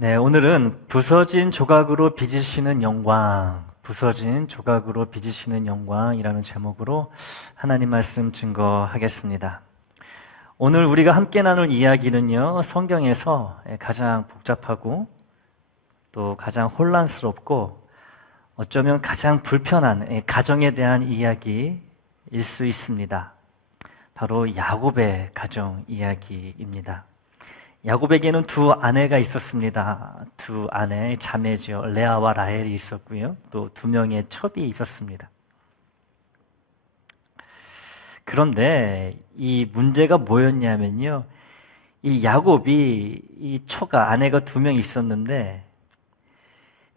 네, 오늘은 부서진 조각으로 빚으시는 영광, 부서진 조각으로 빚으시는 영광이라는 제목으로 하나님 말씀 증거하겠습니다. 오늘 우리가 함께 나눌 이야기는요, 성경에서 가장 복잡하고 또 가장 혼란스럽고 어쩌면 가장 불편한 가정에 대한 이야기일 수 있습니다. 바로 야곱의 가정 이야기입니다. 야곱에게는 두 아내가 있었습니다. 두 아내, 자매죠. 레아와 라헬이 있었고요. 또 두 명의 첩이 있었습니다. 그런데 이 문제가 뭐였냐면요. 이 야곱이 이 처가 아내가 두 명 있었는데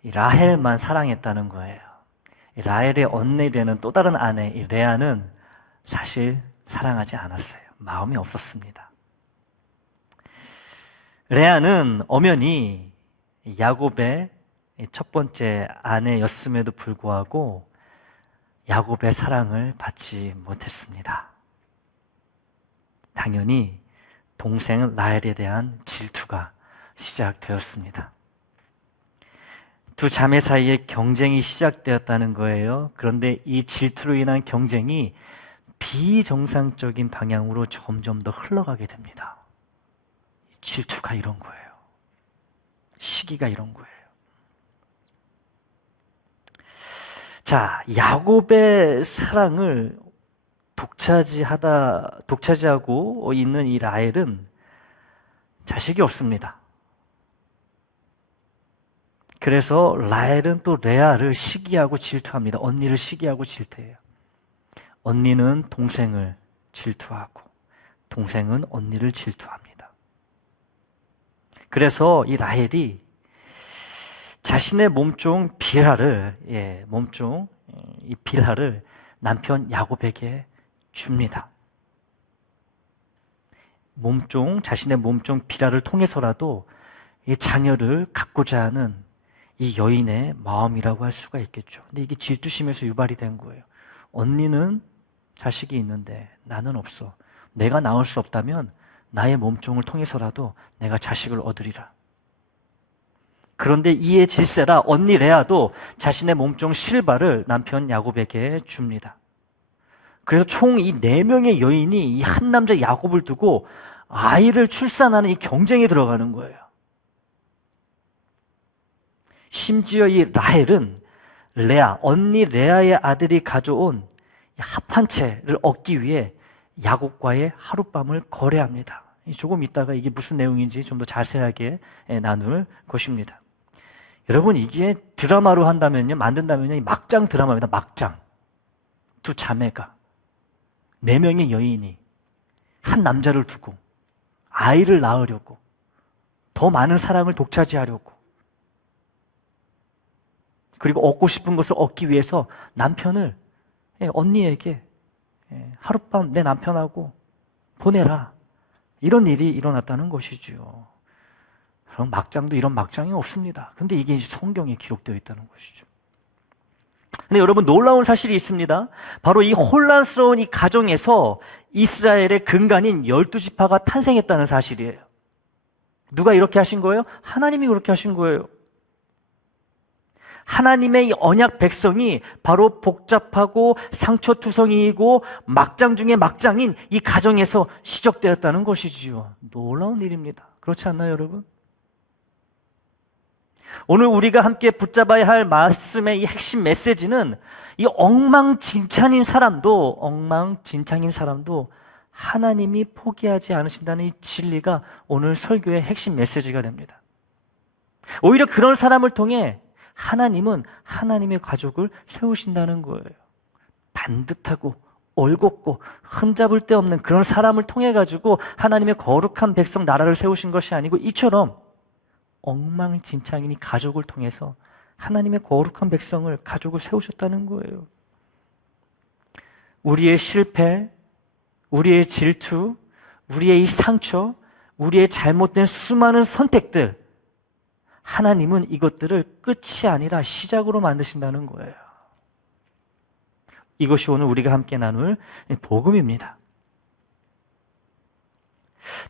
이 라헬만 사랑했다는 거예요. 이 라헬의 언니 되는 또 다른 아내 이 레아는 사실 사랑하지 않았어요. 마음이 없었습니다. 레아는 엄연히 야곱의 첫 번째 아내였음에도 불구하고 야곱의 사랑을 받지 못했습니다. 당연히 동생 라헬에 대한 질투가 시작되었습니다. 두 자매 사이에 경쟁이 시작되었다는 거예요. 그런데 이 질투로 인한 경쟁이 비정상적인 방향으로 점점 더 흘러가게 됩니다. 질투가 이런 거예요. 시기가 이런 거예요. 자, 야곱의 사랑을 독차지하고 있는 이 라헬은 자식이 없습니다. 그래서 라헬은 또 레아를 시기하고 질투합니다. 언니를 시기하고 질투해요. 언니는 동생을 질투하고 동생은 언니를 질투합니다. 그래서 이 라헬이 자신의 몸종 빌하를 이 빌하를 남편 야곱에게 줍니다. 자신의 몸종 빌하를 통해서라도 이 자녀를 갖고자 하는 이 여인의 마음이라고 할 수가 있겠죠. 근데 이게 질투심에서 유발이 된 거예요. 언니는 자식이 있는데 나는 없어. 내가 낳을 수 없다면 나의 몸종을 통해서라도 내가 자식을 얻으리라. 그런데 이에 질세라 언니 레아도 자신의 몸종 실바를 남편 야곱에게 줍니다. 그래서 총 이 4명의 여인이 이 한 남자 야곱을 두고 아이를 출산하는 이 경쟁에 들어가는 거예요. 심지어 이 라헬은 언니 레아의 아들이 가져온 합한 채를 얻기 위해 야곱과의 하룻밤을 거래합니다. 조금 있다가 이게 무슨 내용인지 좀 더 자세하게 나눌 것입니다. 여러분, 이게 드라마로 만든다면요, 막장 드라마입니다. 막장. 두 자매가 4명의 여인이 한 남자를 두고 아이를 낳으려고 더 많은 사랑을 독차지하려고 그리고 얻고 싶은 것을 얻기 위해서 남편을 언니에게 하룻밤 내 남편하고 보내라. 이런 일이 일어났다는 것이죠. 그럼 막장도 이런 막장이 없습니다. 근데 이게 성경에 기록되어 있다는 것이죠. 근데 여러분, 놀라운 사실이 있습니다. 바로 이 혼란스러운 이 가정에서 이스라엘의 근간인 12지파가 탄생했다는 사실이에요. 누가 이렇게 하신 거예요? 하나님이 그렇게 하신 거예요. 하나님의 이 언약 백성이 바로 복잡하고 상처투성이이고 막장 중에 막장인 이 가정에서 시작되었다는 것이지요. 놀라운 일입니다. 그렇지 않나요, 여러분? 오늘 우리가 함께 붙잡아야 할 말씀의 이 핵심 메시지는 이 엉망진창인 사람도 하나님이 포기하지 않으신다는 이 진리가 오늘 설교의 핵심 메시지가 됩니다. 오히려 그런 사람을 통해 하나님은 하나님의 가족을 세우신다는 거예요. 반듯하고 올곧고 흠잡을 데 없는 그런 사람을 통해 가지고 하나님의 거룩한 백성 나라를 세우신 것이 아니고 이처럼 엉망진창인 이 가족을 통해서 하나님의 거룩한 백성을 가족을 세우셨다는 거예요. 우리의 실패, 우리의 질투, 우리의 이 상처, 우리의 잘못된 수많은 선택들, 하나님은 이것들을 끝이 아니라 시작으로 만드신다는 거예요. 이것이 오늘 우리가 함께 나눌 복음입니다.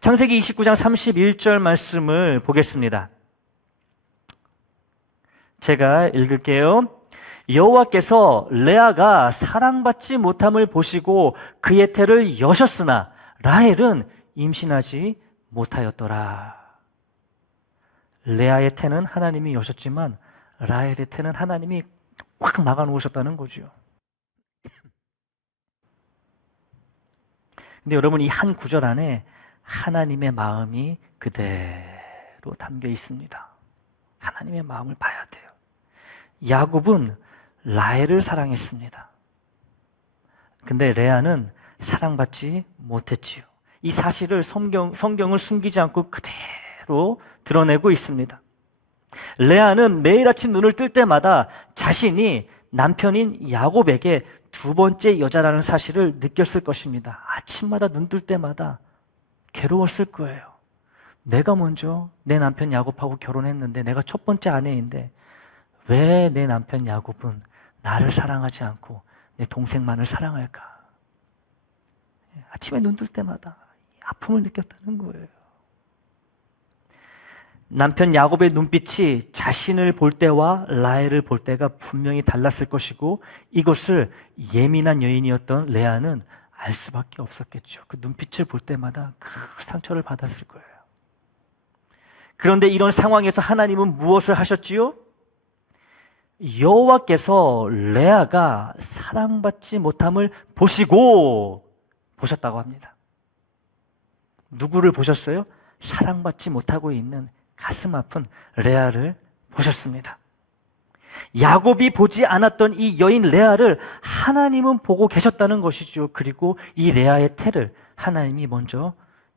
창세기 29장 31절 말씀을 보겠습니다. 제가 읽을게요. 여호와께서 레아가 사랑받지 못함을 보시고 그의 태를 여셨으나 라헬은 임신하지 못하였더라. 레아의 태는 하나님이 여셨지만 라헬의 태는 하나님이 확 막아 놓으셨다는 거죠. 근데 여러분, 이 한 구절 안에 하나님의 마음이 그대로 담겨 있습니다. 하나님의 마음을 봐야 돼요. 야곱은 라헬을 사랑했습니다. 근데 레아는 사랑받지 못했지요. 이 사실을 성경을 숨기지 않고 그대로 드러내고 있습니다. 레아는 매일 아침 눈을 뜰 때마다 자신이 남편인 야곱에게 두 번째 여자라는 사실을 느꼈을 것입니다. 아침마다 눈 뜰 때마다 괴로웠을 거예요. 내가 먼저 내 남편 야곱하고 결혼했는데 내가 첫 번째 아내인데 왜 내 남편 야곱은 나를 사랑하지 않고 내 동생만을 사랑할까? 아침에 눈 뜰 때마다 아픔을 느꼈다는 거예요. 남편 야곱의 눈빛이 자신을 볼 때와 라헬을 볼 때가 분명히 달랐을 것이고 이것을 예민한 여인이었던 레아는 알 수밖에 없었겠죠. 그 눈빛을 볼 때마다 그 상처를 받았을 거예요. 그런데 이런 상황에서 하나님은 무엇을 하셨지요? 여호와께서 레아가 사랑받지 못함을 보셨다고 합니다. 누구를 보셨어요? 사랑받지 못하고 있는 가슴 아픈 레아를 보셨습니다. 야곱이 보지 않았던 이 여인 레아를 하나님은 보고 계셨다는 것이죠. 그리고 이 레아의 태를 하나님이 먼저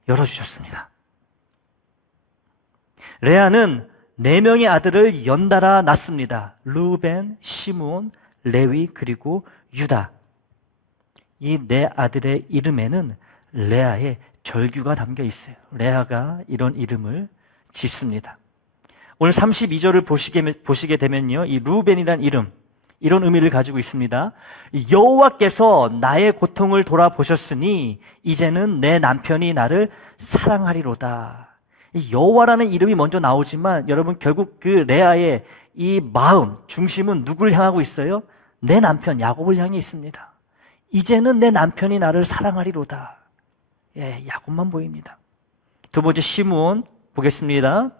열어주셨습니다. 레아는 4명의 아들을 연달아 낳습니다. 르우벤, 시므온, 레위 그리고 유다. 이 4아들의 이름에는 레아의 절규가 담겨 있어요. 레아가 이런 이름을 짓습니다. 오늘 32절을 보시게 되면요, 이 르우벤이란 이름, 이런 의미를 가지고 있습니다. 여호와께서 나의 고통을 돌아보셨으니 이제는 내 남편이 나를 사랑하리로다. 이 여호와라는 이름이 먼저 나오지만 여러분, 결국 그 레아의 이 마음, 중심은 누구를 향하고 있어요? 내 남편 야곱을 향해 있습니다. 이제는 내 남편이 나를 사랑하리로다. 예, 야곱만 보입니다. 두 번째 시므온 보겠습니다.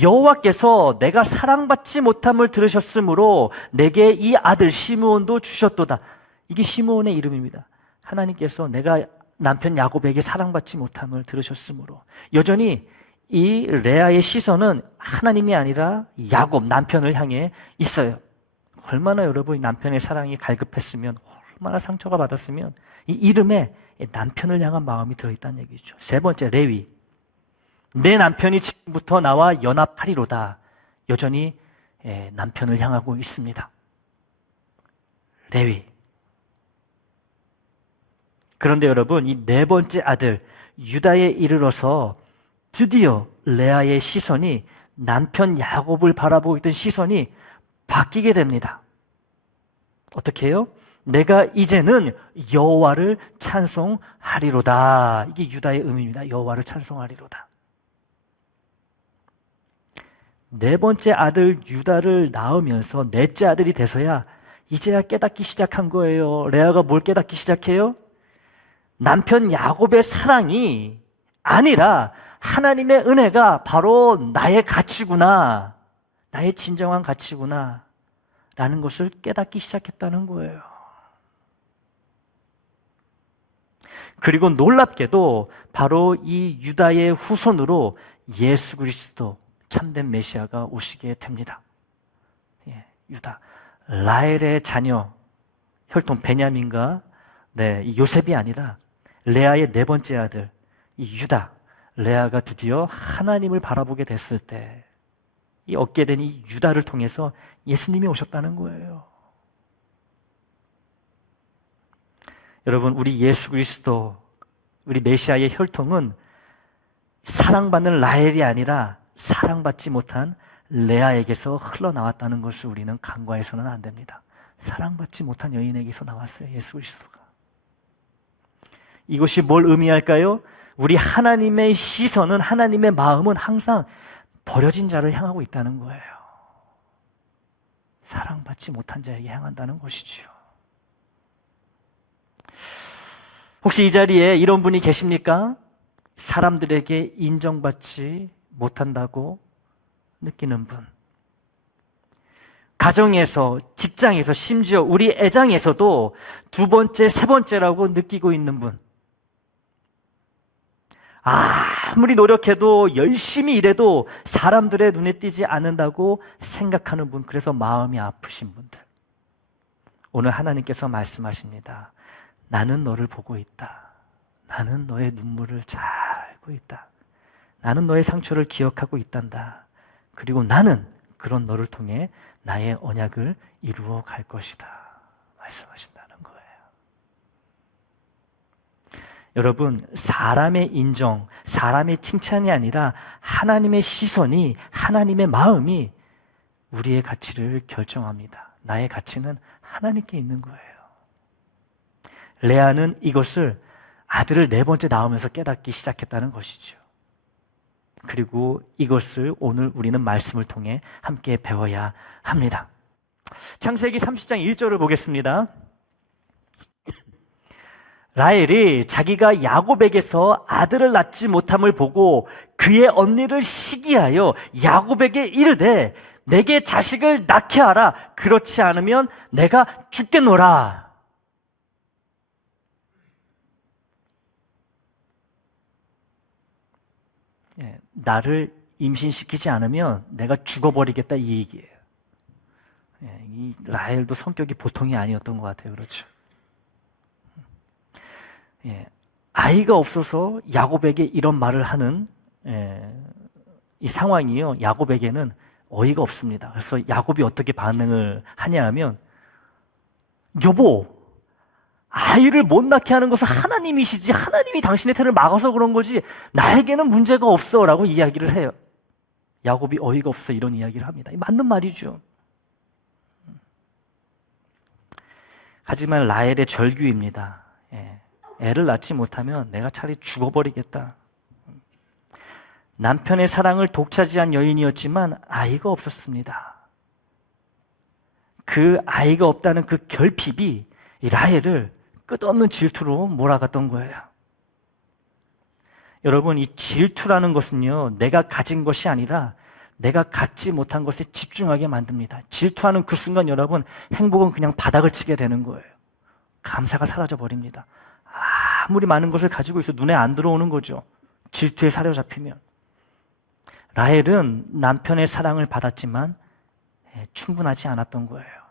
여호와께서 내가 사랑받지 못함을 들으셨으므로 내게 이 아들 시므온도 주셨도다. 이게 시므온의 이름입니다. 하나님께서 내가 남편 야곱에게 사랑받지 못함을 들으셨으므로. 여전히 이 레아의 시선은 하나님이 아니라 야곱, 남편을 향해 있어요. 얼마나 여러분 남편의 사랑이 갈급했으면, 얼마나 상처가 받았으면 이 이름에 남편을 향한 마음이 들어있다는 얘기죠. 세 번째, 레위. 내 남편이 지금부터 나와 연합하리로다. 여전히 남편을 향하고 있습니다. 레위. 그런데 여러분, 이 4번째 아들 유다에 이르러서 드디어 레아의 시선이 남편 야곱을 바라보고 있던 시선이 바뀌게 됩니다. 어떻게 해요? 내가 이제는 여호와를 찬송하리로다. 이게 유다의 의미입니다. 여호와를 찬송하리로다. 4번째 아들 유다를 낳으면서 4째 아들이 돼서야 이제야 깨닫기 시작한 거예요. 레아가 뭘 깨닫기 시작해요? 남편 야곱의 사랑이 아니라 하나님의 은혜가 바로 나의 가치구나, 나의 진정한 가치구나 라는 것을 깨닫기 시작했다는 거예요. 그리고 놀랍게도 바로 이 유다의 후손으로 예수 그리스도 참된 메시아가 오시게 됩니다. 예, 유다, 라헬의 자녀, 혈통 베냐민과 요셉이 아니라 레아의 4번째 아들 이 유다, 레아가 드디어 하나님을 바라보게 됐을 때 이 얻게 된 이 유다를 통해서 예수님이 오셨다는 거예요. 여러분, 우리 예수 그리스도, 우리 메시아의 혈통은 사랑받는 라헬이 아니라 사랑받지 못한 레아에게서 흘러나왔다는 것을 우리는 간과해서는 안 됩니다. 사랑받지 못한 여인에게서 나왔어요, 예수 그리스도가. 이것이 뭘 의미할까요? 우리 하나님의 시선은, 하나님의 마음은 항상 버려진 자를 향하고 있다는 거예요. 사랑받지 못한 자에게 향한다는 것이지요. 혹시 이 자리에 이런 분이 계십니까? 사람들에게 인정받지 못한다고 느끼는 분. 가정에서, 직장에서, 심지어 우리 애장에서도 두 번째, 세 번째라고 느끼고 있는 분. 아무리 노력해도 열심히 일해도 사람들의 눈에 띄지 않는다고 생각하는 분, 그래서 마음이 아프신 분들. 오늘 하나님께서 말씀하십니다. 나는 너를 보고 있다. 나는 너의 눈물을 잘 알고 있다. 나는 너의 상처를 기억하고 있단다. 그리고 나는 그런 너를 통해 나의 언약을 이루어 갈 것이다. 말씀하신다는 거예요. 여러분, 사람의 인정, 사람의 칭찬이 아니라 하나님의 시선이, 하나님의 마음이 우리의 가치를 결정합니다. 나의 가치는 하나님께 있는 거예요. 레아는 이것을 아들을 네 번째 낳으면서 깨닫기 시작했다는 것이죠. 그리고 이것을 오늘 우리는 말씀을 통해 함께 배워야 합니다. 창세기 30장 1절을 보겠습니다. 라헬이 자기가 야곱에게서 아들을 낳지 못함을 보고 그의 언니를 시기하여 야곱에게 이르되 내게 자식을 낳게 하라. 그렇지 않으면 내가 죽겠노라. 나를 임신시키지 않으면 내가 죽어버리겠다, 이 얘기예요. 이 라헬도 성격이 보통이 아니었던 것 같아요. 그렇죠? 아이가 없어서 야곱에게 이런 말을 하는 이 상황이요, 야곱에게는 어이가 없습니다. 그래서 야곱이 어떻게 반응을 하냐 하면, 여보, 아이를 못 낳게 하는 것은 하나님이시지, 하나님이 당신의 태를 막아서 그런 거지 나에게는 문제가 없어 라고 이야기를 해요. 야곱이 어이가 없어 이런 이야기를 합니다. 맞는 말이죠. 하지만 라헬의 절규입니다. 애를 낳지 못하면 내가 차라리 죽어버리겠다. 남편의 사랑을 독차지한 여인이었지만 아이가 없었습니다. 그 아이가 없다는 그 결핍이 이 라헬을 끝없는 질투로 몰아갔던 거예요. 여러분, 이 질투라는 것은요, 내가 가진 것이 아니라 내가 갖지 못한 것에 집중하게 만듭니다. 질투하는 그 순간 여러분, 행복은 그냥 바닥을 치게 되는 거예요. 감사가 사라져 버립니다. 아무리 많은 것을 가지고 있어 눈에 안 들어오는 거죠. 질투에 사로잡히면. 라헬은 남편의 사랑을 받았지만 충분하지 않았던 거예요.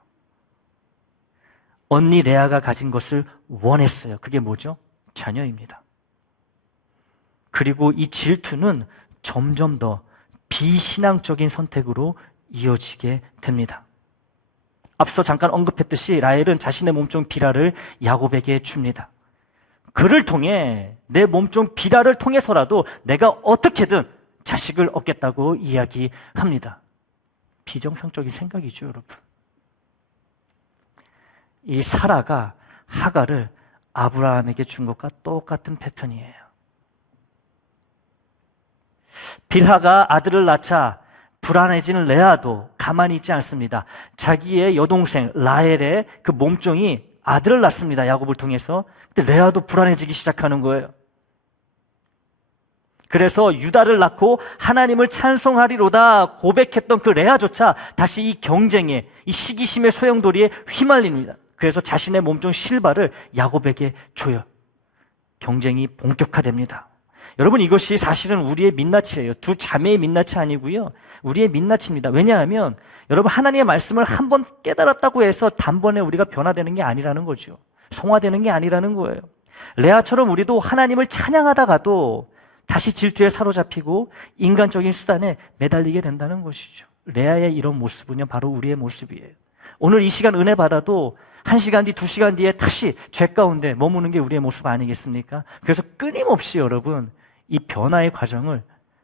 언니 레아가 가진 것을 원했어요. 그게 뭐죠? 자녀입니다. 그리고 이 질투는 점점 더 비신앙적인 선택으로 이어지게 됩니다. 앞서 잠깐 언급했듯이 라헬은 자신의 몸종 비라를 야곱에게 줍니다. 그를 통해 내 몸종 비라를 통해서라도 내가 어떻게든 자식을 얻겠다고 이야기합니다. 비정상적인 생각이죠, 여러분. 이 사라가 하갈을 아브라함에게 준 것과 똑같은 패턴이에요. 빌하가 아들을 낳자 불안해지는 레아도 가만히 있지 않습니다. 자기의 여동생 라헬의 그 몸종이 아들을 낳습니다. 야곱을 통해서. 근데 레아도 불안해지기 시작하는 거예요. 그래서 유다를 낳고 하나님을 찬송하리로다 고백했던 그 레아조차 다시 이 경쟁에, 이 시기심의 소용돌이에 휘말립니다. 그래서 자신의 몸종 실바를 야곱에게 줘요. 경쟁이 본격화됩니다. 여러분, 이것이 사실은 우리의 민낯이에요. 두 자매의 민낯이 아니고요, 우리의 민낯입니다. 왜냐하면 여러분, 하나님의 말씀을 한번 깨달았다고 해서 단번에 우리가 변화되는 게 아니라는 거죠. 성화되는 게 아니라는 거예요. 레아처럼 우리도 하나님을 찬양하다가도 다시 질투에 사로잡히고 인간적인 수단에 매달리게 된다는 것이죠. 레아의 이런 모습은요, 바로 우리의 모습이에요. 오늘 이 시간 은혜 받아도 1시간 뒤, 2시간 뒤에 다시 죄 가운데 머무는 게 우리의 모습 아니겠습니까? 그래서 끊임없이 여러분, 이 변화의 과정을,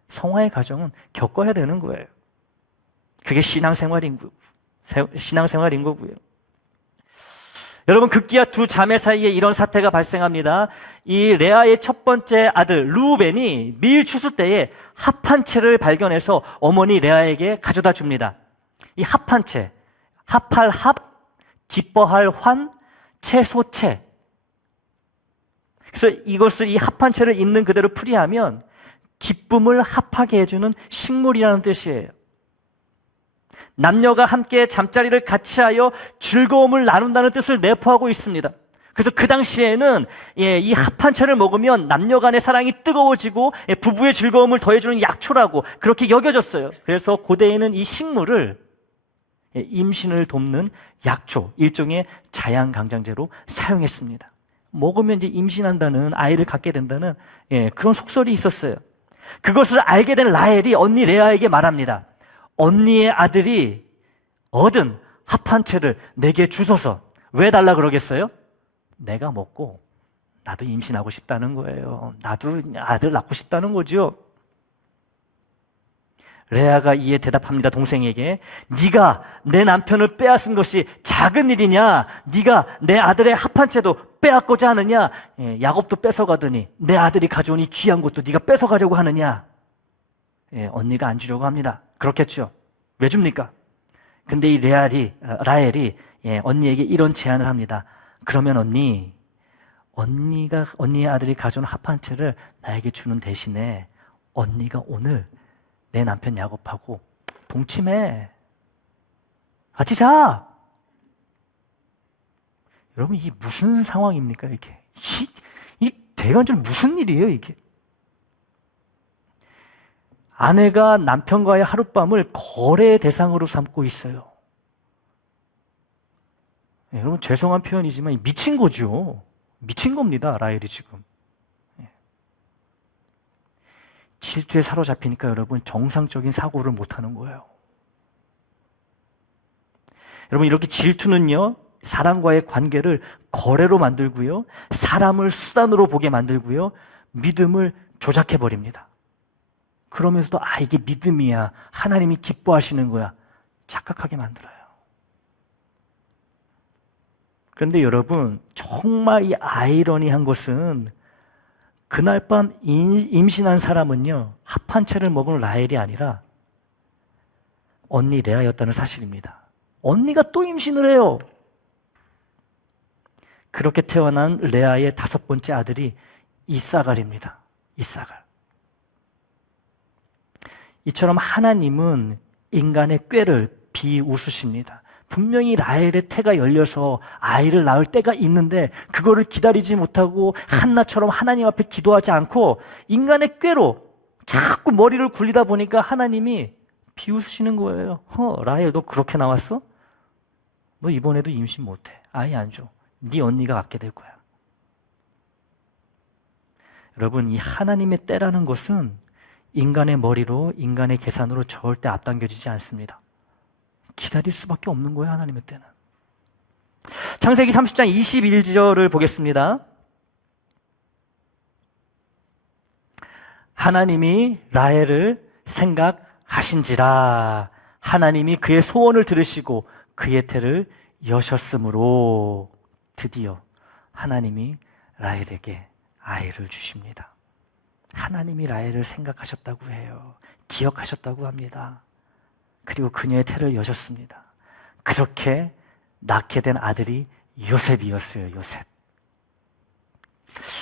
성화의 과정은 겪어야 되는 거예요. 그게 신앙생활인 거고요. 여러분, 급기야 두 자매 사이에 이런 사태가 발생합니다. 이 레아의 첫 번째 아들 르우벤이 밀 추수 때에 합 한 채를 발견해서 어머니 레아에게 가져다 줍니다. 이 합 한 채, 합할 합, 기뻐할 환, 채소채. 그래서 이것을 이 합한 채를 있는 그대로 풀이하면 기쁨을 합하게 해주는 식물이라는 뜻이에요. 남녀가 함께 잠자리를 같이 하여 즐거움을 나눈다는 뜻을 내포하고 있습니다. 그래서 그 당시에는 이 합한 채를 먹으면 남녀 간의 사랑이 뜨거워지고 부부의 즐거움을 더해주는 약초라고 그렇게 여겨졌어요. 그래서 고대에는 이 식물을 임신을 돕는 약초, 일종의 자양강장제로 사용했습니다. 먹으면 이제 임신한다는, 아이를 갖게 된다는 그런 속설이 있었어요. 그것을 알게 된 라헬이 언니 레아에게 말합니다. 언니의 아들이 얻은 합한 채를 내게 주소서. 왜 달라 그러겠어요? 내가 먹고 나도 임신하고 싶다는 거예요. 나도 아들 낳고 싶다는 거죠. 레아가 이에 대답합니다. 동생에게. 네가 내 남편을 빼앗은 것이 작은 일이냐? 네가 내 아들의 합한 채도 빼앗고자 하느냐? 야곱도 뺏어가더니 내 아들이 가져온 이 귀한 것도 네가 뺏어가려고 하느냐? 언니가 안 주려고 합니다. 그렇겠죠. 왜 줍니까? 근데 이 라헬이 언니에게 이런 제안을 합니다. 그러면 언니의 아들이 가져온 합한 채를 나에게 주는 대신에 언니가 오늘 내 남편 야곱하고 동침해. 같이 자. 여러분 이게 무슨 상황입니까 이게? 이 대관절 무슨 일이에요 이게? 아내가 남편과의 하룻밤을 거래 대상으로 삼고 있어요. 여러분 죄송한 표현이지만 미친 거죠. 미친 겁니다. 라헬이 지금. 질투에 사로잡히니까 여러분 정상적인 사고를 못하는 거예요. 여러분 이렇게 질투는요. 사람과의 관계를 거래로 만들고요. 사람을 수단으로 보게 만들고요. 믿음을 조작해버립니다. 그러면서도 이게 믿음이야. 하나님이 기뻐하시는 거야. 착각하게 만들어요. 그런데 여러분 정말 이 아이러니한 것은 그날 밤 임신한 사람은요. 합한 채를 먹은 라헬이 아니라 언니 레아였다는 사실입니다. 언니가 또 임신을 해요. 그렇게 태어난 레아의 5번째 아들이 이사갈입니다. 이사갈. 이처럼 하나님은 인간의 꾀를 비웃으십니다. 분명히 라헬의 태가 열려서 아이를 낳을 때가 있는데 그거를 기다리지 못하고 한나처럼 하나님 앞에 기도하지 않고 인간의 꾀로 자꾸 머리를 굴리다 보니까 하나님이 비웃으시는 거예요. 라헬 너 그렇게 나왔어? 너 이번에도 임신 못해. 아이 안 줘. 네 언니가 갖게 될 거야. 여러분 이 하나님의 때라는 것은 인간의 머리로 인간의 계산으로 절대 앞당겨지지 않습니다. 기다릴 수밖에 없는 거예요. 하나님의 때는. 창세기 30장 21절을 보겠습니다. 하나님이 라헬을 생각하신지라 하나님이 그의 소원을 들으시고 그의 태를 여셨으므로 드디어 하나님이 라헬에게 아이를 주십니다. 하나님이 라헬을 생각하셨다고 해요. 기억하셨다고 합니다. 그리고 그녀의 태를 여셨습니다. 그렇게 낳게 된 아들이 요셉이었어요. 요셉.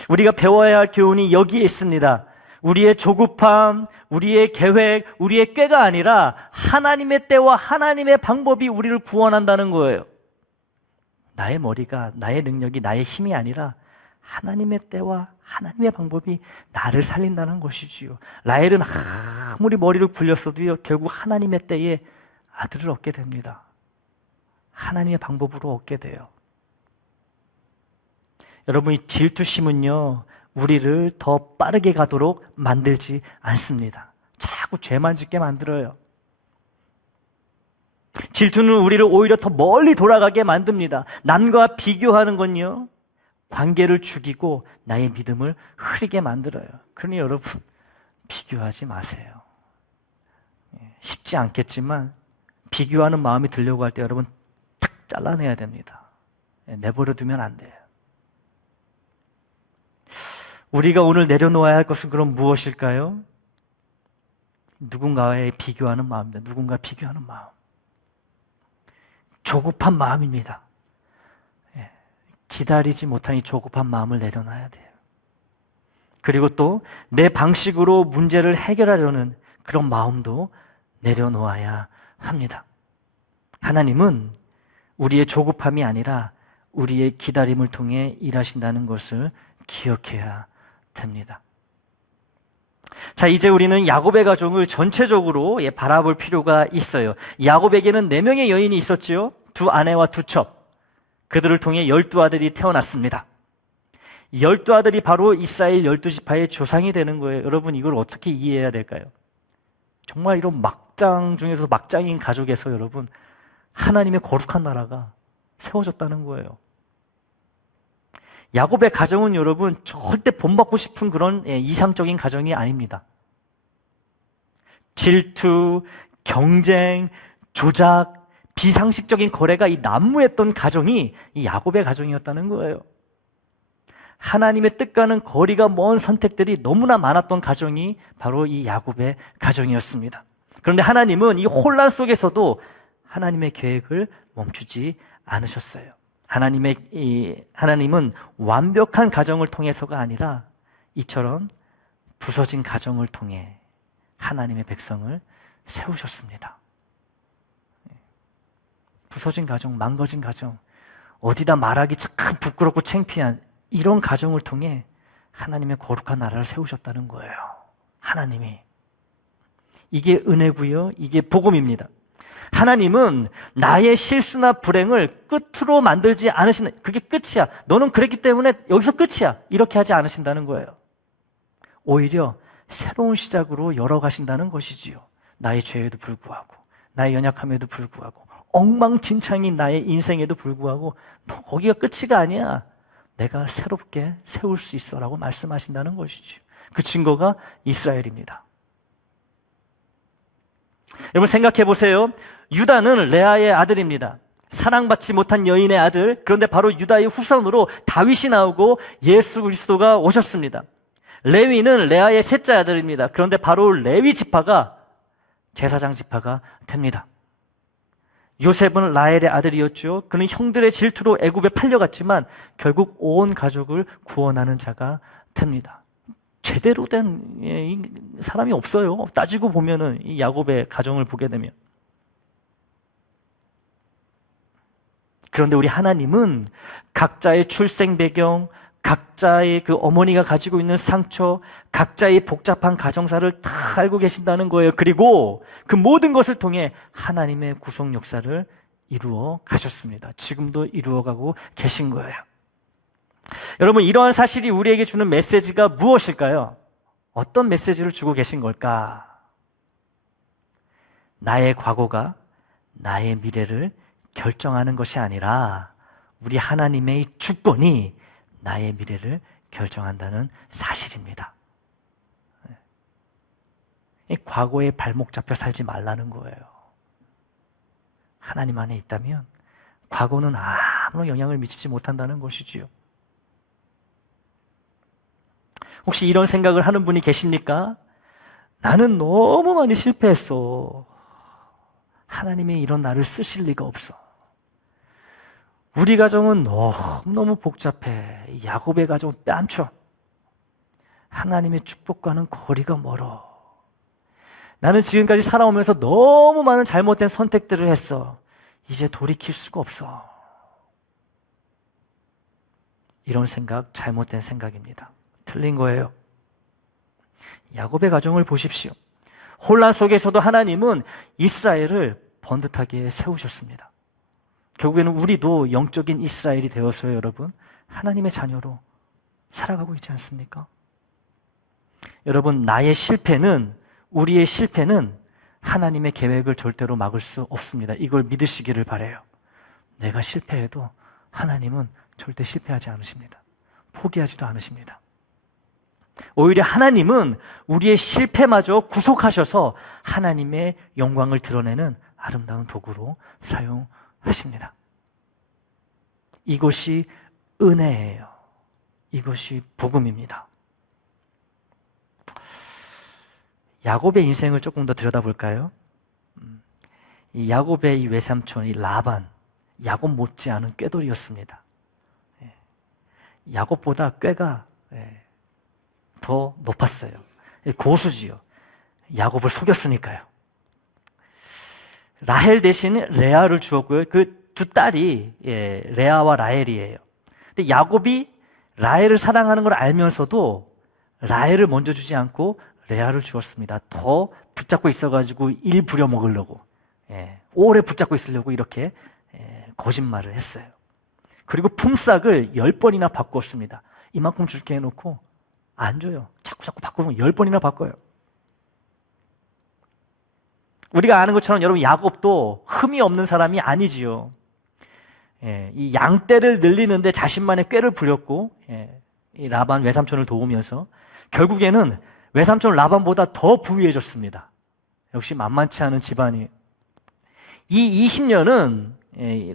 우리가 배워야 할 교훈이 여기에 있습니다. 우리의 조급함, 우리의 계획, 우리의 꾀가 아니라 하나님의 때와 하나님의 방법이 우리를 구원한다는 거예요. 나의 머리가, 나의 능력이, 나의 힘이 아니라 하나님의 때와 하나님의 방법이 나를 살린다는 것이지요. 라헬은 아무리 머리를 굴렸어도요, 결국 하나님의 때에 아들을 얻게 됩니다. 하나님의 방법으로 얻게 돼요. 여러분, 이 질투심은요, 우리를 더 빠르게 가도록 만들지 않습니다. 자꾸 죄만 짓게 만들어요. 질투는 우리를 오히려 더 멀리 돌아가게 만듭니다. 남과 비교하는 건요, 관계를 죽이고 나의 믿음을 흐리게 만들어요. 그러니 여러분, 비교하지 마세요. 쉽지 않겠지만 비교하는 마음이 들려고 할 때 여러분 탁 잘라내야 됩니다. 내버려 두면 안 돼요. 우리가 오늘 내려놓아야 할 것은 그럼 무엇일까요? 누군가에 비교하는 마음입니다. 누군가 비교하는 마음. 조급한 마음입니다. 예, 기다리지 못한 이 조급한 마음을 내려놔야 돼요. 그리고 또 내 방식으로 문제를 해결하려는 그런 마음도 내려놓아야 합니다. 하나님은 우리의 조급함이 아니라 우리의 기다림을 통해 일하신다는 것을 기억해야 됩니다. 자, 이제 우리는 야곱의 가정을 전체적으로 바라볼 필요가 있어요. 야곱에게는 4명의 여인이 있었지요. 2 아내와 2 첩. 그들을 통해 12아들이 태어났습니다. 12아들이 바로 이스라엘 12지파의 조상이 되는 거예요. 여러분, 이걸 어떻게 이해해야 될까요? 정말 이런 막장 중에서 막장인 가족에서 여러분, 하나님의 거룩한 나라가 세워졌다는 거예요. 야곱의 가정은 여러분 절대 본받고 싶은 그런 이상적인 가정이 아닙니다. 질투, 경쟁, 조작, 비상식적인 거래가 이 난무했던 가정이 이 야곱의 가정이었다는 거예요. 하나님의 뜻과는 거리가 먼 선택들이 너무나 많았던 가정이 바로 이 야곱의 가정이었습니다. 그런데 하나님은 이 혼란 속에서도 하나님의 계획을 멈추지 않으셨어요. 하나님은 완벽한 가정을 통해서가 아니라 이처럼 부서진 가정을 통해 하나님의 백성을 세우셨습니다. 부서진 가정, 망가진 가정, 어디다 말하기 참 부끄럽고 창피한 이런 가정을 통해 하나님의 거룩한 나라를 세우셨다는 거예요. 하나님이. 이게 은혜고요. 이게 복음입니다. 하나님은 나의 실수나 불행을 끝으로 만들지 않으신다. 그게 끝이야. 너는 그랬기 때문에 여기서 끝이야. 이렇게 하지 않으신다는 거예요. 오히려 새로운 시작으로 열어가신다는 것이지요. 나의 죄에도 불구하고, 나의 연약함에도 불구하고, 엉망진창인 나의 인생에도 불구하고 너 거기가 끝이가 아니야. 내가 새롭게 세울 수 있어라고 말씀하신다는 것이지요. 그 증거가 이스라엘입니다. 여러분 생각해 보세요. 유다는 레아의 아들입니다. 사랑받지 못한 여인의 아들. 그런데 바로 유다의 후손으로 다윗이 나오고 예수 그리스도가 오셨습니다. 레위는 레아의 셋째 아들입니다. 그런데 바로 레위 지파가 제사장 지파가 됩니다. 요셉은 라헬의 아들이었죠. 그는 형들의 질투로 애굽에 팔려갔지만 결국 온 가족을 구원하는 자가 됩니다. 제대로 된 사람이 없어요. 따지고 보면은 이 야곱의 가정을 보게 되면. 그런데 우리 하나님은 각자의 출생 배경, 각자의 그 어머니가 가지고 있는 상처, 각자의 복잡한 가정사를 다 알고 계신다는 거예요. 그리고 그 모든 것을 통해 하나님의 구속 역사를 이루어 가셨습니다. 지금도 이루어가고 계신 거예요. 여러분, 이러한 사실이 우리에게 주는 메시지가 무엇일까요? 어떤 메시지를 주고 계신 걸까? 나의 과거가 나의 미래를 결정하는 것이 아니라 우리 하나님의 주권이 나의 미래를 결정한다는 사실입니다. 이 과거에 발목 잡혀 살지 말라는 거예요. 하나님 안에 있다면 과거는 아무런 영향을 미치지 못한다는 것이지요. 혹시 이런 생각을 하는 분이 계십니까? 나는 너무 많이 실패했어. 하나님이 이런 나를 쓰실 리가 없어. 우리 가정은 너무너무 복잡해. 야곱의 가정은 뺨쳐. 하나님의 축복과는 거리가 멀어. 나는 지금까지 살아오면서 너무 많은 잘못된 선택들을 했어. 이제 돌이킬 수가 없어. 이런 생각, 잘못된 생각입니다. 틀린 거예요. 야곱의 가정을 보십시오. 혼란 속에서도 하나님은 이스라엘을 번듯하게 세우셨습니다. 결국에는 우리도 영적인 이스라엘이 되어서요, 여러분, 하나님의 자녀로 살아가고 있지 않습니까? 여러분, 우리의 실패는 하나님의 계획을 절대로 막을 수 없습니다. 이걸 믿으시기를 바라요. 내가 실패해도 하나님은 절대 실패하지 않으십니다. 포기하지도 않으십니다. 오히려 하나님은 우리의 실패마저 구속하셔서 하나님의 영광을 드러내는 아름다운 도구로 사용하십니다. 이것이 은혜예요. 이것이 복음입니다. 야곱의 인생을 조금 더 들여다볼까요? 이 야곱의 이 외삼촌, 이 라반, 야곱 못지않은 꾀돌이였습니다. 야곱보다 꾀가 더 높았어요. 고수지요. 야곱을 속였으니까요. 라헬 대신 레아를 주었고요. 그 두 딸이 레아와 라헬이에요. 근데 야곱이 라헬을 사랑하는 걸 알면서도 라헬을 먼저 주지 않고 레아를 주었습니다. 더 붙잡고 있어가지고 일 부려먹으려고, 오래 붙잡고 있으려고 이렇게 거짓말을 했어요. 그리고 품삯을 10번이나 바꿨습니다. 이만큼 줄게 해놓고 안 줘요. 자꾸 바꾸면 10번이나 바꿔요. 우리가 아는 것처럼 여러분, 야곱도 흠이 없는 사람이 아니지요. 이 양떼를 늘리는데 자신만의 꾀를 부렸고, 이 라반 외삼촌을 도우면서 결국에는 외삼촌 라반보다 더 부유해졌습니다. 역시 만만치 않은 집안이에요. 이 20년은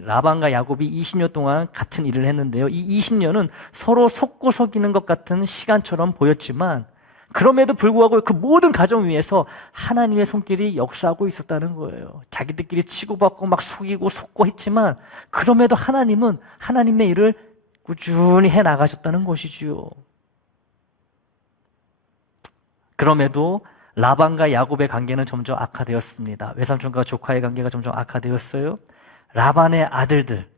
라반과 야곱이 20년 동안 같은 일을 했는데요. 이 20년은 서로 속고 속이는 것 같은 시간처럼 보였지만 그럼에도 불구하고 그 모든 가정 위에서 하나님의 손길이 역사하고 있었다는 거예요. 자기들끼리 치고받고 막 속이고 속고 했지만 그럼에도 하나님은 하나님의 일을 꾸준히 해나가셨다는 것이지요. 그럼에도 라반과 야곱의 관계는 점점 악화되었습니다. 외삼촌과 조카의 관계가 점점 악화되었어요. 라반의 아들들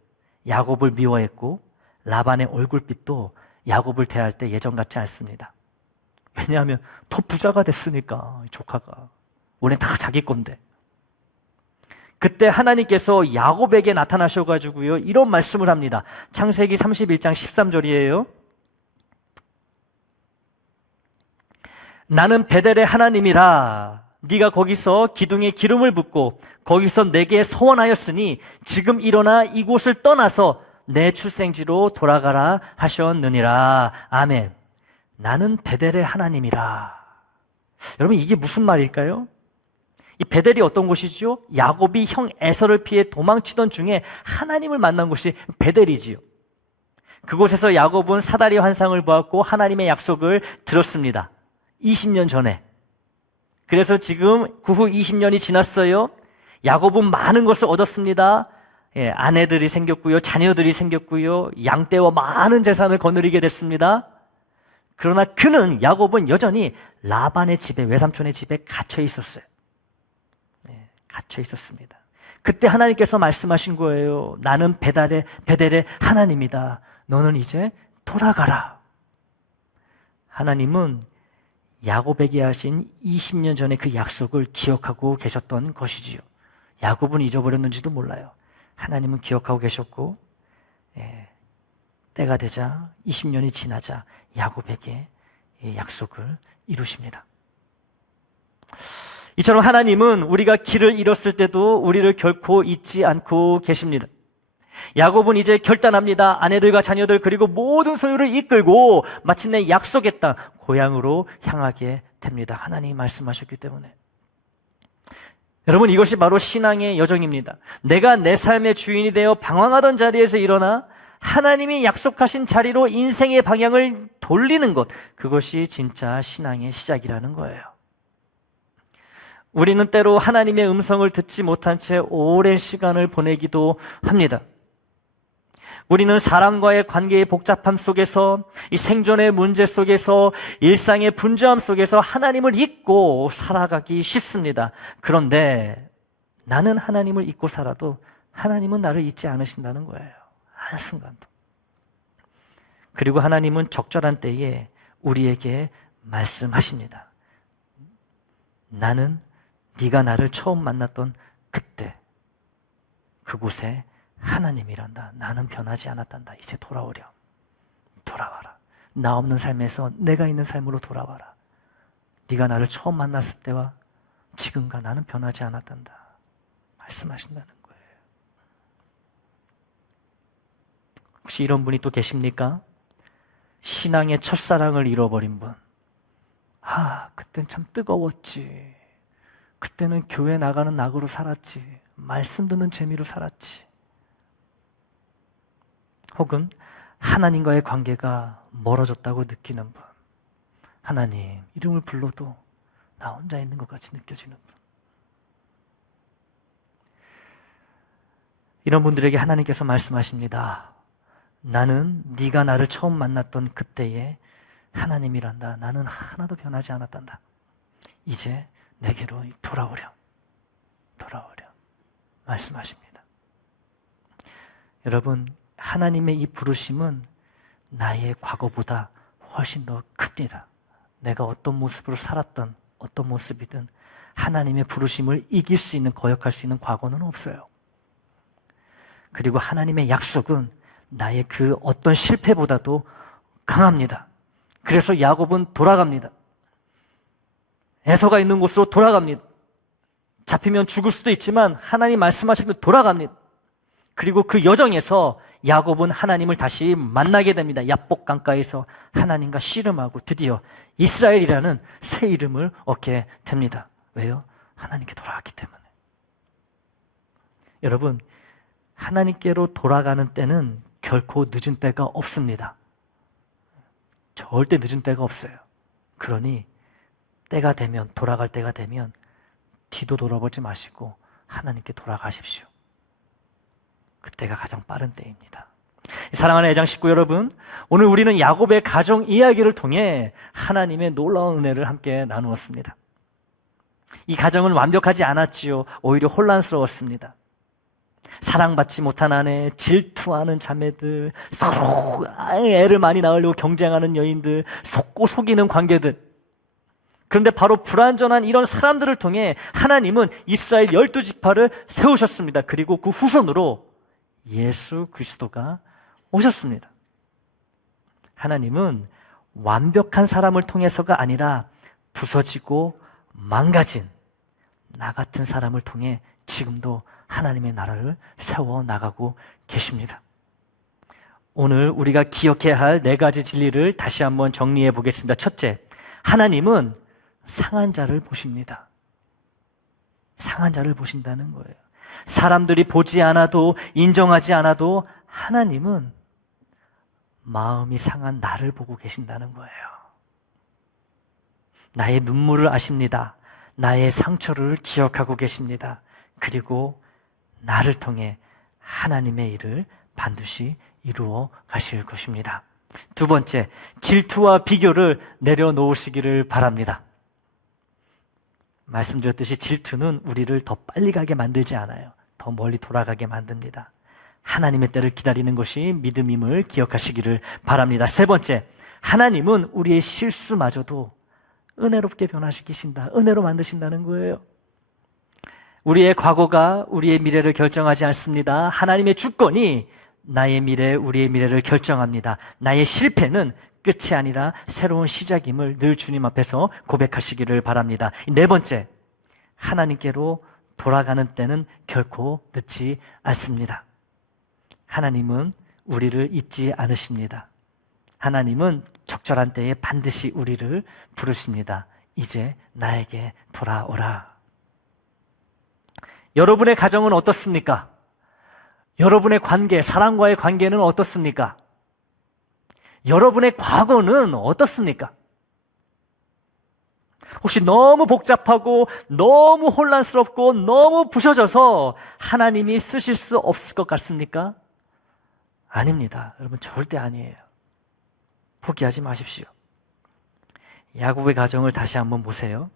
야곱을 미워했고 라반의 얼굴빛도 야곱을 대할 때 예전 같지 않습니다. 왜냐하면 더 부자가 됐으니까. 조카가 원래 다 자기 건데. 그때 하나님께서 야곱에게 나타나셔가지고요 이런 말씀을 합니다. 창세기 31장 13절이에요. 나는 베델의 하나님이라. 네가 거기서 기둥에 기름을 붓고 거기서 내게 서원하였으니 지금 일어나 이곳을 떠나서 내 출생지로 돌아가라 하셨느니라. 아멘. 나는 베델의 하나님이라. 여러분, 이게 무슨 말일까요? 이 베델이 어떤 곳이죠? 야곱이 형 에서를 피해 도망치던 중에 하나님을 만난 곳이 베델이지요. 그곳에서 야곱은 사다리 환상을 보았고 하나님의 약속을 들었습니다. 20년 전에. 그래서 지금 그 후 20년이 지났어요. 야곱은 많은 것을 얻었습니다. 아내들이 생겼고요, 자녀들이 생겼고요, 양떼와 많은 재산을 거느리게 됐습니다. 그러나 야곱은 여전히 라반의 집에, 외삼촌의 집에 갇혀 있었어요. 갇혀 있었습니다. 그때 하나님께서 말씀하신 거예요. 나는 베델의 하나님이다. 너는 이제 돌아가라. 하나님은 야곱에게 하신 20년 전의 그 약속을 기억하고 계셨던 것이지요. 야곱은 잊어버렸는지도 몰라요. 하나님은 기억하고 계셨고, 때가 되자 20년이 지나자 야곱에게 약속을 이루십니다. 이처럼 하나님은 우리가 길을 잃었을 때도 우리를 결코 잊지 않고 계십니다. 야곱은 이제 결단합니다. 아내들과 자녀들 그리고 모든 소유를 이끌고 마침내 약속의 땅 고향으로 향하게 됩니다. 하나님이 말씀하셨기 때문에. 여러분, 이것이 바로 신앙의 여정입니다. 내가 내 삶의 주인이 되어 방황하던 자리에서 일어나 하나님이 약속하신 자리로 인생의 방향을 돌리는 것, 그것이 진짜 신앙의 시작이라는 거예요. 우리는 때로 하나님의 음성을 듣지 못한 채 오랜 시간을 보내기도 합니다. 우리는 사람과의 관계의 복잡함 속에서, 이 생존의 문제 속에서, 일상의 분주함 속에서 하나님을 잊고 살아가기 쉽습니다. 그런데 나는 하나님을 잊고 살아도 하나님은 나를 잊지 않으신다는 거예요. 한순간도. 그리고 하나님은 적절한 때에 우리에게 말씀하십니다. 나는 네가 나를 처음 만났던 그때 그곳에 하나님이란다. 나는 변하지 않았단다. 이제 돌아오렴. 돌아와라. 나 없는 삶에서 내가 있는 삶으로 돌아와라. 네가 나를 처음 만났을 때와 지금과 나는 변하지 않았단다. 말씀하신다는 거예요. 혹시 이런 분이 또 계십니까? 신앙의 첫사랑을 잃어버린 분. 그땐 참 뜨거웠지. 그때는 교회 나가는 낙으로 살았지. 말씀 듣는 재미로 살았지. 혹은 하나님과의 관계가 멀어졌다고 느끼는 분. 하나님 이름을 불러도 나 혼자 있는 것 같이 느껴지는 분. 이런 분들에게 하나님께서 말씀하십니다. 나는 네가 나를 처음 만났던 그때의 하나님이란다. 나는 하나도 변하지 않았단다. 이제 내게로 돌아오렴. 말씀하십니다. 여러분, 하나님의 이 부르심은 나의 과거보다 훨씬 더 큽니다. 내가 어떤 모습으로 살았던 어떤 모습이든 하나님의 부르심을 이길 수 있는, 거역할 수 있는 과거는 없어요. 그리고 하나님의 약속은 나의 그 어떤 실패보다도 강합니다. 그래서 야곱은 돌아갑니다. 에서가 있는 곳으로 돌아갑니다. 잡히면 죽을 수도 있지만 하나님 말씀하시면 돌아갑니다. 그리고 그 여정에서 야곱은 하나님을 다시 만나게 됩니다. 야복 강가에서 하나님과 씨름하고 드디어 이스라엘이라는 새 이름을 얻게 됩니다. 왜요? 하나님께 돌아갔기 때문에. 여러분, 하나님께로 돌아가는 때는 결코 늦은 때가 없습니다. 절대 늦은 때가 없어요. 그러니 때가 되면, 돌아갈 때가 되면 뒤도 돌아보지 마시고 하나님께 돌아가십시오. 그때가 가장 빠른 때입니다. 사랑하는 애장 식구 여러분, 오늘 우리는 야곱의 가정 이야기를 통해 하나님의 놀라운 은혜를 함께 나누었습니다. 이 가정은 완벽하지 않았지요. 오히려 혼란스러웠습니다. 사랑받지 못한 아내, 질투하는 자매들, 서로 애를 많이 낳으려고 경쟁하는 여인들, 속고 속이는 관계들. 그런데 바로 불완전한 이런 사람들을 통해 하나님은 이스라엘 12지파를 세우셨습니다. 그리고 그 후손으로 예수 그리스도가 오셨습니다. 하나님은 완벽한 사람을 통해서가 아니라 부서지고 망가진 나 같은 사람을 통해 지금도 하나님의 나라를 세워나가고 계십니다. 오늘 우리가 기억해야 할 4가지 진리를 다시 한번 정리해 보겠습니다. 첫째, 하나님은 상한 자를 보십니다. 상한 자를 보신다는 거예요. 사람들이 보지 않아도, 인정하지 않아도 하나님은 마음이 상한 나를 보고 계신다는 거예요. 나의 눈물을 아십니다. 나의 상처를 기억하고 계십니다. 그리고 나를 통해 하나님의 일을 반드시 이루어 가실 것입니다. 두 번째, 질투와 비교를 내려놓으시기를 바랍니다. 말씀드렸듯이 질투는 우리를 더 빨리 가게 만들지 않아요. 더 멀리 돌아가게 만듭니다. 하나님의 때를 기다리는 것이 믿음임을 기억하시기를 바랍니다. 세 번째, 하나님은 우리의 실수마저도 은혜롭게 변화시키신다. 은혜로 만드신다는 거예요. 우리의 과거가 우리의 미래를 결정하지 않습니다. 하나님의 주권이 나의 미래, 우리의 미래를 결정합니다. 나의 실패는 끝이 아니라 새로운 시작임을 늘 주님 앞에서 고백하시기를 바랍니다. 네 번째, 하나님께로 돌아가는 때는 결코 늦지 않습니다. 하나님은 우리를 잊지 않으십니다. 하나님은 적절한 때에 반드시 우리를 부르십니다. 이제 나에게 돌아오라. 여러분의 가정은 어떻습니까? 여러분의 관계, 사람과의 관계는 어떻습니까? 여러분의 과거는 어떻습니까? 혹시 너무 복잡하고 너무 혼란스럽고 너무 부셔져서 하나님이 쓰실 수 없을 것 같습니까? 아닙니다. 여러분, 절대 아니에요. 포기하지 마십시오. 야곱의 가정을 다시 한번 보세요.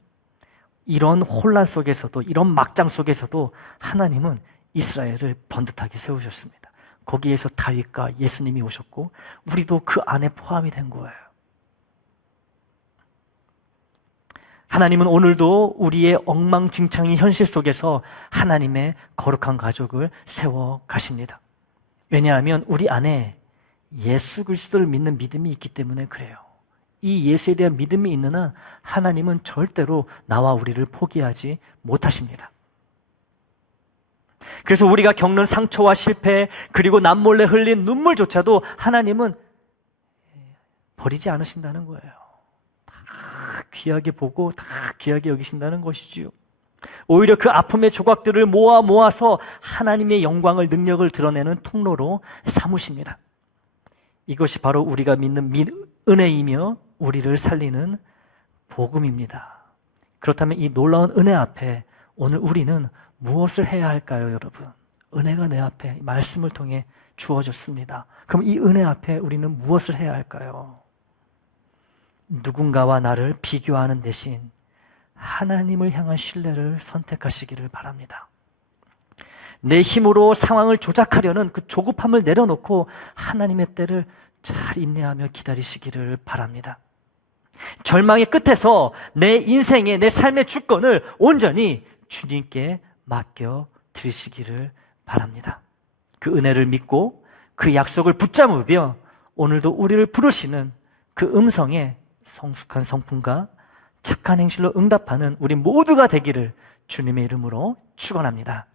이런 혼란 속에서도, 이런 막장 속에서도 하나님은 이스라엘을 번듯하게 세우셨습니다. 거기에서 다윗과 예수님이 오셨고 우리도 그 안에 포함이 된 거예요. 하나님은 오늘도 우리의 엉망진창인 현실 속에서 하나님의 거룩한 가족을 세워 가십니다. 왜냐하면 우리 안에 예수 그리스도를 믿는 믿음이 있기 때문에 그래요. 이 예수에 대한 믿음이 있는 한 하나님은 절대로 나와 우리를 포기하지 못하십니다. 그래서 우리가 겪는 상처와 실패, 그리고 남몰래 흘린 눈물조차도 하나님은 버리지 않으신다는 거예요. 다 귀하게 보고 다 귀하게 여기신다는 것이지요. 오히려 그 아픔의 조각들을 모아서 하나님의 영광을, 능력을 드러내는 통로로 삼으십니다. 이것이 바로 우리가 믿는 은혜이며 우리를 살리는 복음입니다. 그렇다면 이 놀라운 은혜 앞에 오늘 우리는 무엇을 해야 할까요, 여러분? 은혜가 내 앞에 말씀을 통해 주어졌습니다. 그럼 이 은혜 앞에 우리는 무엇을 해야 할까요? 누군가와 나를 비교하는 대신 하나님을 향한 신뢰를 선택하시기를 바랍니다. 내 힘으로 상황을 조작하려는 그 조급함을 내려놓고 하나님의 때를 잘 인내하며 기다리시기를 바랍니다. 절망의 끝에서 내 인생의, 내 삶의 주권을 온전히 주님께 맡겨 드리시기를 바랍니다. 그 은혜를 믿고 그 약속을 붙잡으며 오늘도 우리를 부르시는 그 음성에 성숙한 성품과 착한 행실로 응답하는 우리 모두가 되기를 주님의 이름으로 축원합니다.